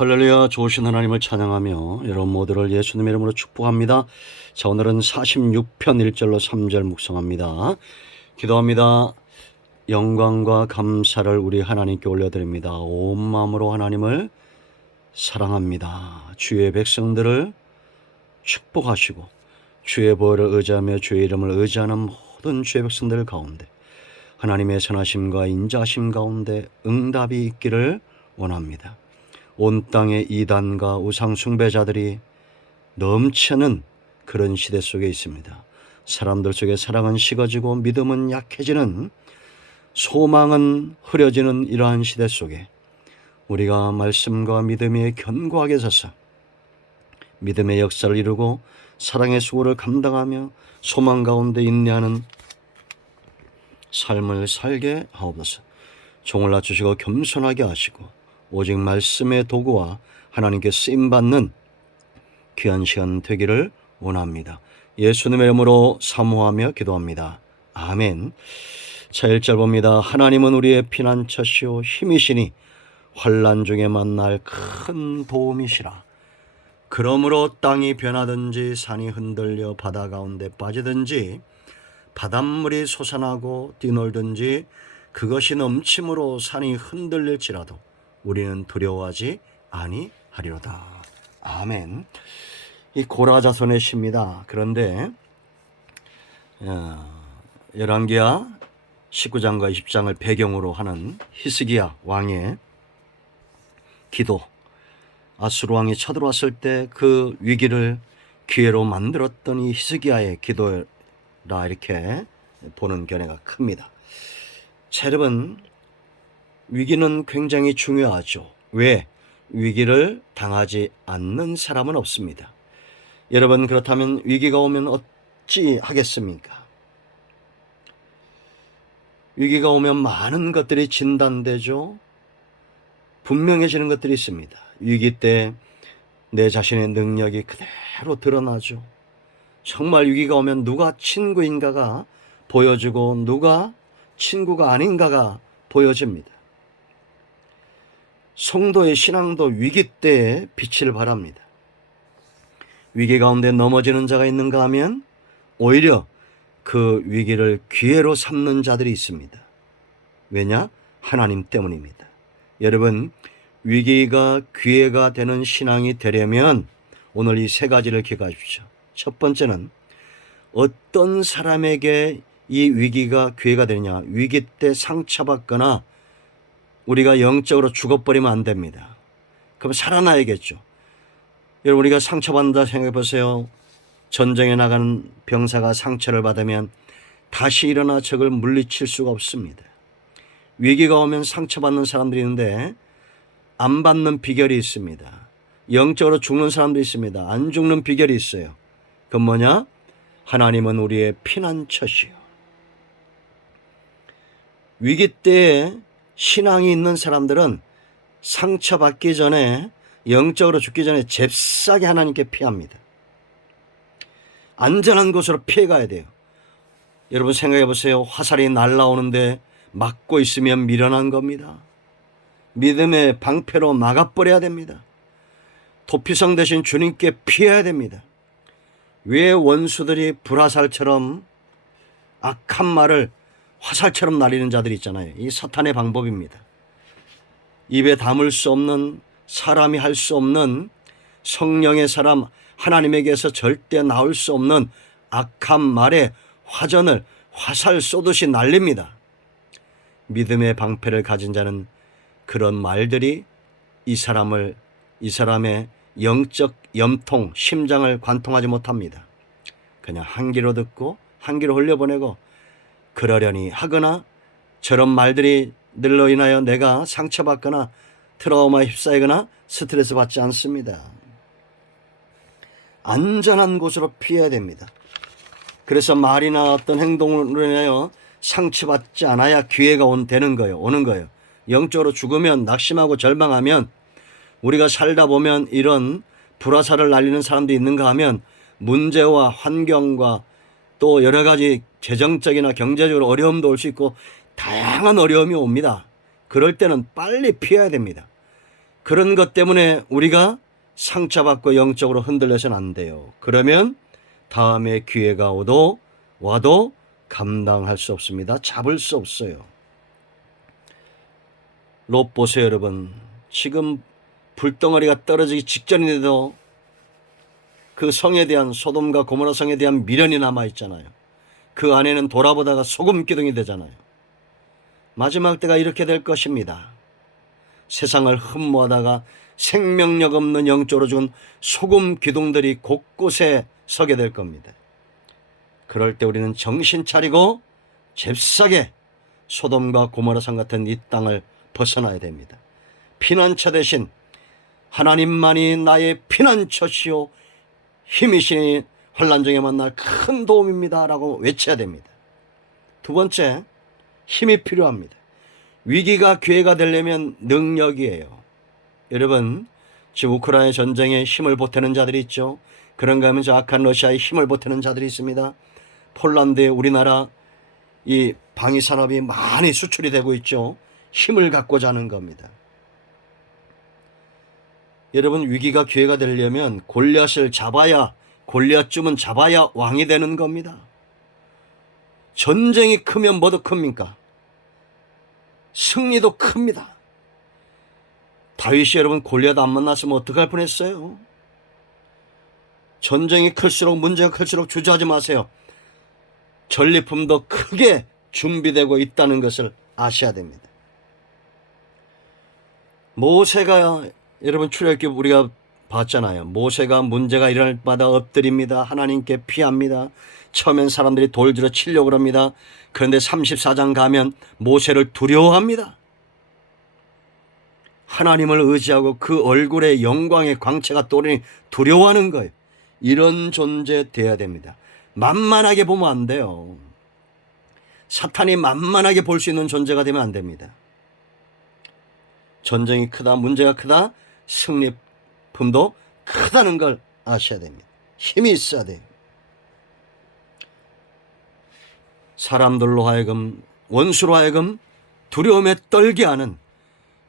할렐루야. 좋으신 하나님을 찬양하며 여러분 모두를 예수님의 이름으로 축복합니다. 자, 오늘은 46편 1절로 3절 묵상합니다. 기도합니다. 영광과 감사를 우리 하나님께 올려드립니다. 온 마음으로 하나님을 사랑합니다. 주의 백성들을 축복하시고 주의 보혈을 의지하며 주의 이름을 의지하는 모든 주의 백성들 가운데 하나님의 선하심과 인자하심 가운데 응답이 있기를 원합니다. 온 땅의 이단과 우상 숭배자들이 넘치는 그런 시대 속에 있습니다. 사람들 속에 사랑은 식어지고 믿음은 약해지는, 소망은 흐려지는 이러한 시대 속에 우리가 말씀과 믿음에 견고하게 서서 믿음의 역사를 이루고 사랑의 수고를 감당하며 소망 가운데 인내하는 삶을 살게 하옵소서. 종을 낮추시고 겸손하게 하시고 오직 말씀의 도구와 하나님께 쓰임받는 귀한 시간 되기를 원합니다. 예수님의 이름으로 사모하며 기도합니다. 아멘. 자, 1절 봅니다. 하나님은 우리의 피난처시오 힘이시니 환난 중에 만날 큰 도움이시라. 그러므로 땅이 변하든지 산이 흔들려 바다 가운데 빠지든지 바닷물이 솟아나고 뛰놀든지 그것이 넘침으로 산이 흔들릴지라도 우리는 두려워하지 아니하리로다. 아멘. 이 고라 자손의 시입니다. 그런데 열왕기하 19장과 20장을 배경으로 하는 히스기야 왕의 기도, 아수르 왕이 쳐들어왔을 때 그 위기를 기회로 만들었던 이 히스기야의 기도라 이렇게 보는 견해가 큽니다. 자, 여러분, 위기는 굉장히 중요하죠. 왜? 위기를 당하지 않는 사람은 없습니다. 여러분, 그렇다면 위기가 오면 어찌 하겠습니까? 위기가 오면 많은 것들이 진단되죠. 분명해지는 것들이 있습니다. 위기 때 내 자신의 능력이 그대로 드러나죠. 정말 위기가 오면 누가 친구인가가 보여지고 누가 친구가 아닌가가 보여집니다. 성도의 신앙도 위기 때에 빛을 발합니다. 위기 가운데 넘어지는 자가 있는가 하면 오히려 그 위기를 기회로 삼는 자들이 있습니다. 왜냐? 하나님 때문입니다. 여러분, 위기가 기회가 되는 신앙이 되려면 오늘 이 세 가지를 기억하십시오. 첫 번째는 어떤 사람에게 이 위기가 기회가 되느냐. 위기 때 상처받거나 우리가 영적으로 죽어버리면 안 됩니다. 그럼 살아나야겠죠. 여러분, 우리가 상처받는다 생각해 보세요. 전쟁에 나가는 병사가 상처를 받으면 다시 일어나 적을 물리칠 수가 없습니다. 위기가 오면 상처받는 사람들이 있는데 안 받는 비결이 있습니다. 영적으로 죽는 사람도 있습니다. 안 죽는 비결이 있어요. 그건 뭐냐? 하나님은 우리의 피난처시요. 위기 때에 신앙이 있는 사람들은 상처받기 전에, 영적으로 죽기 전에 잽싸게 하나님께 피합니다. 안전한 곳으로 피해가야 돼요. 여러분 생각해 보세요. 화살이 날아오는데 막고 있으면 미련한 겁니다. 믿음의 방패로 막아버려야 됩니다. 도피성 대신 주님께 피해야 됩니다. 왜 원수들이 불화살처럼 악한 말을 화살처럼 날리는 자들이 있잖아요. 이 사탄의 방법입니다. 입에 담을 수 없는, 사람이 할 수 없는, 성령의 사람 하나님에게서 절대 나올 수 없는 악한 말에 화전을 화살 쏘듯이 날립니다. 믿음의 방패를 가진 자는 그런 말들이 이 사람의 영적 염통, 심장을 관통하지 못합니다. 그냥 한 귀로 듣고 한 귀로 흘려보내고 그러려니 하거나 저런 말들이 늘로 인하여 내가 상처받거나 트라우마에 휩싸이거나 스트레스 받지 않습니다. 안전한 곳으로 피해야 됩니다. 그래서 말이나 어떤 행동으로 인하여 상처받지 않아야 기회가 오는 거예요. 영적으로 죽으면, 낙심하고 절망하면, 우리가 살다 보면 이런 불화살을 날리는 사람도 있는가 하면 문제와 환경과 또 여러 가지 재정적이나 경제적으로 어려움도 올 수 있고 다양한 어려움이 옵니다. 그럴 때는 빨리 피해야 됩니다. 그런 것 때문에 우리가 상처받고 영적으로 흔들려서는 안 돼요. 그러면 다음에 기회가 와도 감당할 수 없습니다. 잡을 수 없어요. 롯 보세요, 여러분. 지금 불덩어리가 떨어지기 직전인데도 그 성에 대한, 소돔과 고모라 성에 대한 미련이 남아있잖아요. 그 안에는 돌아보다가 소금 기둥이 되잖아요. 마지막 때가 이렇게 될 것입니다. 세상을 흠모하다가 생명력 없는 영적으로 죽은 소금 기둥들이 곳곳에 서게 될 겁니다. 그럴 때 우리는 정신 차리고 잽싸게 소돔과 고모라 성 같은 이 땅을 벗어나야 됩니다. 피난처 대신 하나님만이 나의 피난처시오 힘이시니 환난 중에 만날 큰 도움입니다 라고 외쳐야 됩니다. 두 번째, 힘이 필요합니다. 위기가 기회가 되려면 능력이에요. 여러분, 지금 우크라이나 전쟁에 힘을 보태는 자들이 있죠. 그런가 하면 저 악한 러시아에 힘을 보태는 자들이 있습니다. 폴란드에 우리나라 이 방위산업이 많이 수출이 되고 있죠. 힘을 갖고자 하는 겁니다. 여러분, 위기가 기회가 되려면 골리앗을 잡아야, 골리앗쯤은 잡아야 왕이 되는 겁니다. 전쟁이 크면 뭐도 큽니까? 승리도 큽니다. 다윗이 여러분 골리앗 안 만났으면 어떡할 뻔했어요? 전쟁이 클수록, 문제가 클수록 주저하지 마세요. 전리품도 크게 준비되고 있다는 것을 아셔야 됩니다. 모세가 여러분 출애굽기 우리가 봤잖아요. 모세가 문제가 일어날 마다 엎드립니다. 하나님께 피합니다. 처음엔 사람들이 돌들어 치려고 합니다. 그런데 34장 가면 모세를 두려워합니다. 하나님을 의지하고 그 얼굴에 영광의 광채가 떠오르니 두려워하는 거예요. 이런 존재 돼야 됩니다. 만만하게 보면 안 돼요. 사탄이 만만하게 볼 수 있는 존재가 되면 안 됩니다. 전쟁이 크다, 문제가 크다, 승리품도 크다는 걸 아셔야 됩니다. 힘이 있어야 돼요. 사람들로 하여금, 원수로 하여금 두려움에 떨게 하는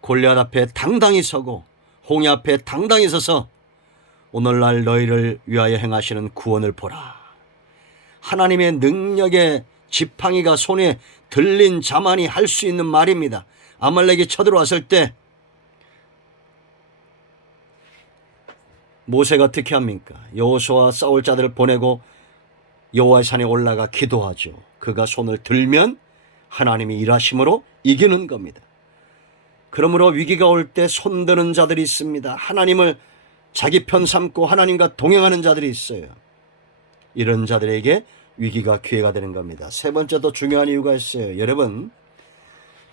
골리앗 앞에 당당히 서고 홍해 앞에 당당히 서서 오늘날 너희를 위하여 행하시는 구원을 보라. 하나님의 능력의 지팡이가 손에 들린 자만이 할 수 있는 말입니다. 아말렉이 쳐들어왔을 때 모세가 어떻게 합니까? 여호수아와 싸울 자들을 보내고 여호와의 산에 올라가 기도하죠. 그가 손을 들면 하나님이 일하심으로 이기는 겁니다. 그러므로 위기가 올 때 손드는 자들이 있습니다. 하나님을 자기 편 삼고 하나님과 동행하는 자들이 있어요. 이런 자들에게 위기가 기회가 되는 겁니다. 세 번째 더 중요한 이유가 있어요. 여러분,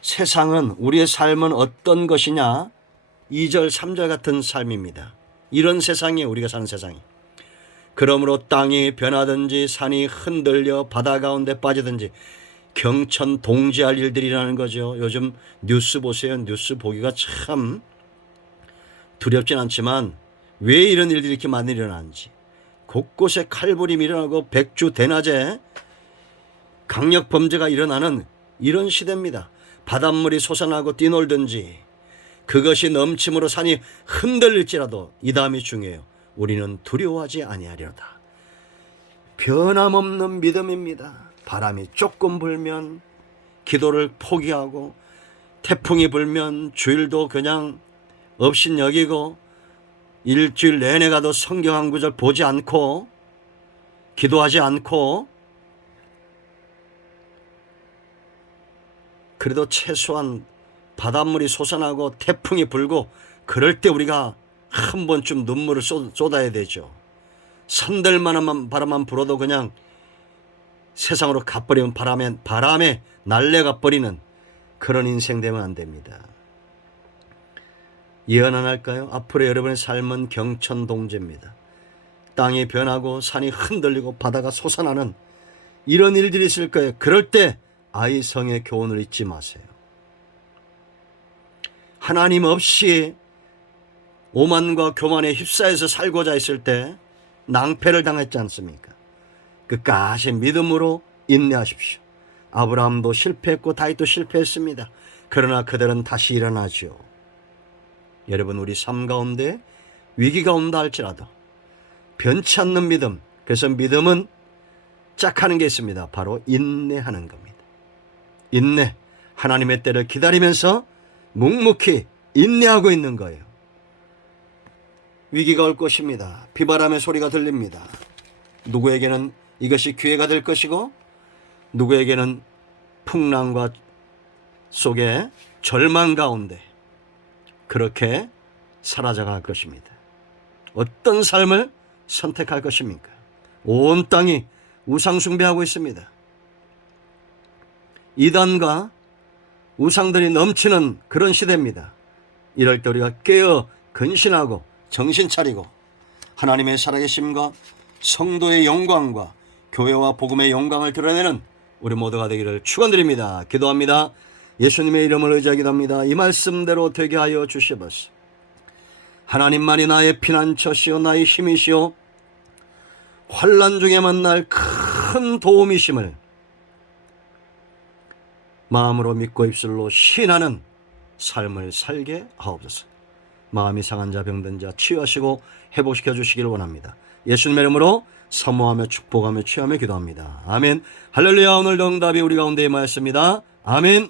세상은, 우리의 삶은 어떤 것이냐? 2절 3절 같은 삶입니다. 이런 세상이에요. 우리가 사는 세상이. 그러므로 땅이 변하든지 산이 흔들려 바다 가운데 빠지든지 경천 동지할 일들이라는 거죠. 요즘 뉴스 보세요. 뉴스 보기가 참 두렵진 않지만 왜 이런 일들이 이렇게 많이 일어나는지. 곳곳에 칼부림이 일어나고 백주 대낮에 강력 범죄가 일어나는 이런 시대입니다. 바닷물이 솟아나고 뛰놀든지 그것이 넘침으로 산이 흔들릴지라도 이 다음이 중요해요. 우리는 두려워하지 아니하리로다. 변함없는 믿음입니다. 바람이 조금 불면 기도를 포기하고 태풍이 불면 주일도 그냥 업신여기고 일주일 내내 가도 성경 한 구절 보지 않고 기도하지 않고 그래도 최소한 바닷물이 솟아나고 태풍이 불고 그럴 때 우리가 한 번쯤 눈물을 쏟아야 되죠. 산들만한 바람만 불어도 그냥 세상으로 가버리면 바람에 날려가 버리는 그런 인생 되면 안 됩니다. 예언 하나 할까요? 앞으로 여러분의 삶은 경천동지입니다. 땅이 변하고 산이 흔들리고 바다가 솟아나는 이런 일들이 있을 거예요. 그럴 때 아이성의 교훈을 잊지 마세요. 하나님 없이 오만과 교만에 휩싸여서 살고자 했을 때 낭패를 당했지 않습니까? 끝까지 믿음으로 인내하십시오. 아브라함도 실패했고 다윗도 실패했습니다. 그러나 그들은 다시 일어나죠. 여러분, 우리 삶 가운데 위기가 온다 할지라도 변치 않는 믿음, 그래서 믿음은 짝 하는 게 있습니다. 바로 인내하는 겁니다. 인내, 하나님의 때를 기다리면서 묵묵히 인내하고 있는 거예요. 위기가 올 것입니다. 비바람의 소리가 들립니다. 누구에게는 이것이 기회가 될 것이고 누구에게는 풍랑과 속에 절망 가운데 그렇게 사라져갈 것입니다. 어떤 삶을 선택할 것입니까? 온 땅이 우상 숭배하고 있습니다. 이단과 우상들이 넘치는 그런 시대입니다. 이럴 때 우리가 깨어 근신하고 정신 차리고 하나님의 살아계심과 성도의 영광과 교회와 복음의 영광을 드러내는 우리 모두가 되기를 축원드립니다. 기도합니다. 예수님의 이름을 의지하기도 합니다. 이 말씀대로 되게 하여 주시옵소서. 하나님만이 나의 피난처시오 나의 힘이시오 환난 중에 만날 큰 도움이심을 마음으로 믿고 입술로 시인하는 삶을 살게 하옵소서. 마음이 상한 자 병든 자 치유하시고 회복시켜 주시기를 원합니다. 예수님의 이름으로 사모하며 축복하며 취하며 기도합니다. 아멘. 할렐루야. 오늘도 응답이 우리 가운데 임하였습니다. 아멘.